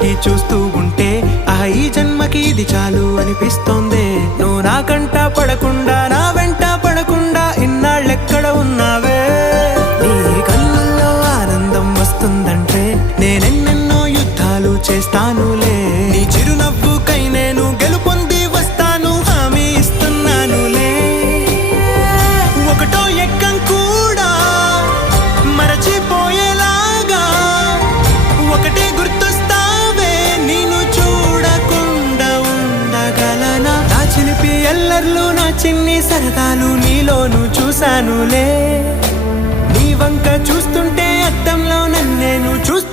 చుట్టి చూస్తూ ఉంటే ఈ జన్మకి ఇది చాలు అనిపిస్తోంది. నువ్వు నా కంట పడకుండా నా వెంట పడకుండా ఇన్నాళ్ళెక్కడ ఉన్నావే? నీ కళ్ళల్లో ఆనందం వస్తుందంటే నేనెన్నెన్నో యుద్ధాలు చేస్తానులే. నీ చిరునవ్వుకై నేను గెలుపొంది వస్తాను, హామీ ఇస్తున్నానులే. ఒకటో ఎక్కం కూడా మరచిపోయేలాగా ఒకటే గుర్తొస్తావే, నేను చూడకుండా ఉండగలనా? నా చిలిపి ఎల్లర్లు నా చిన్ని సరదాలు నీలోను చూశానులే. నీ వంక చూస్తుంటే అద్దంలో నన్నేను చూస్తూ